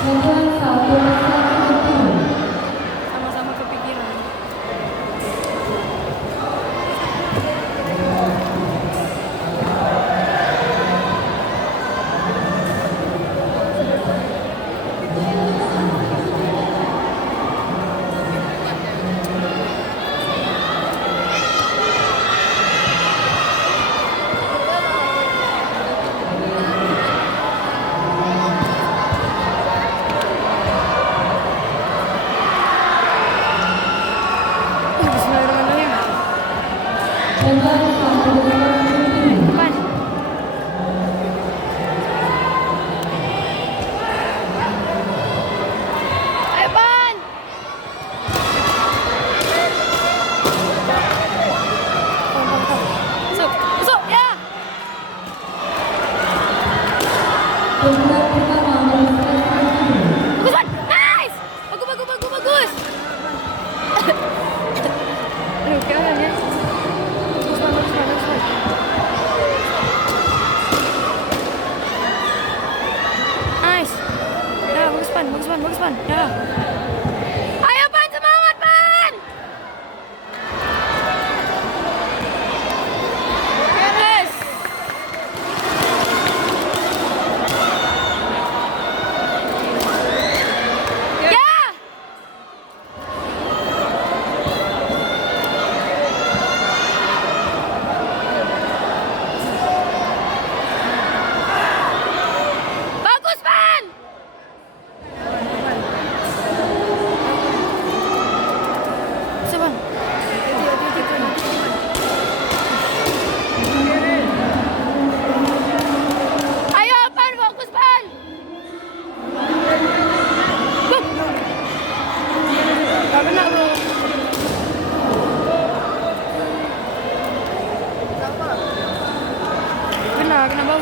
Sama-sama kepikiran. Bismillahirrahmanirrahim. Depan. Ayo, Pan. Masuk, masuk, ya. Bagus, Pan. Nice. Bagus, bagus, bagus, bagus. Aduh, jangan ya. Bagus, Pan, bagus, Pan, bagus, Pan. Nice. Ya, bagus, Pan, bagus, Pan, bagus, Pan. Ya. Ayo, Pan, semangat, Pan. Yes. Ya. Bagus, Pan. Sepan. Ayo, Pan, fokus, Pan. Gak kena, bro. Kena bau.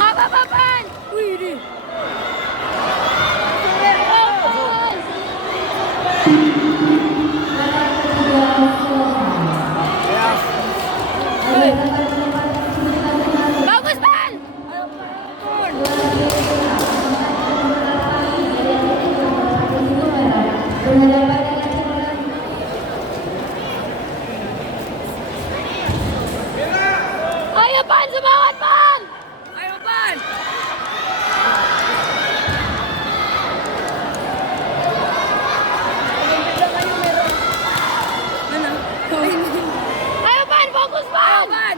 Apa, Pan? Wih, deh. Bagus, Pan. Ayo, Pan, semangat, Pan. Ayo, Pan. Mana? Ayo, Pan, fokus, Pan. Ayo, Pan.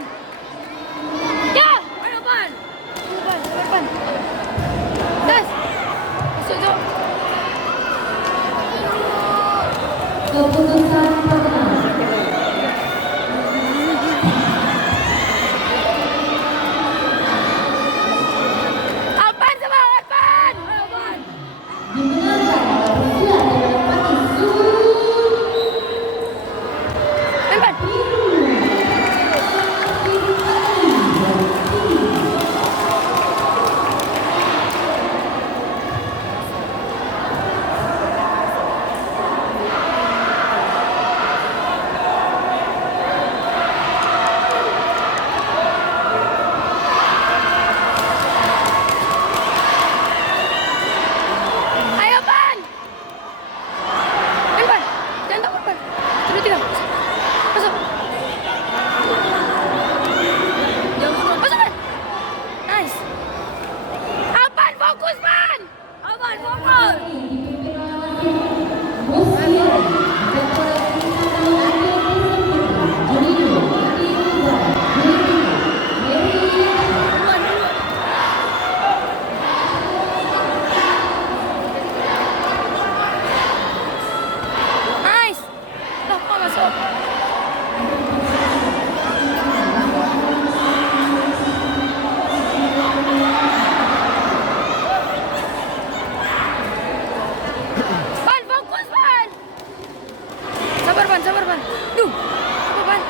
Ya. Ayo, Pan. Pan, Pan. Das. Masuk, Jok. Keputusan pemenang. Pan, semangat, Pan. Ayo, Pan. Dimenangkan oleh pesilat dari Pati Zulu Pan. Ayo, Pan. Pan. Jangan takut, Pan. Sudah tiga. Masuk. Masuk, Pan. Nice. Pan, fokus, Pan. Pan, fokus. Nice. Lah, kok masuk? Pan, fokus, Pan. Sabar, Pan, sabar, Pan. Duh, apa, Pan?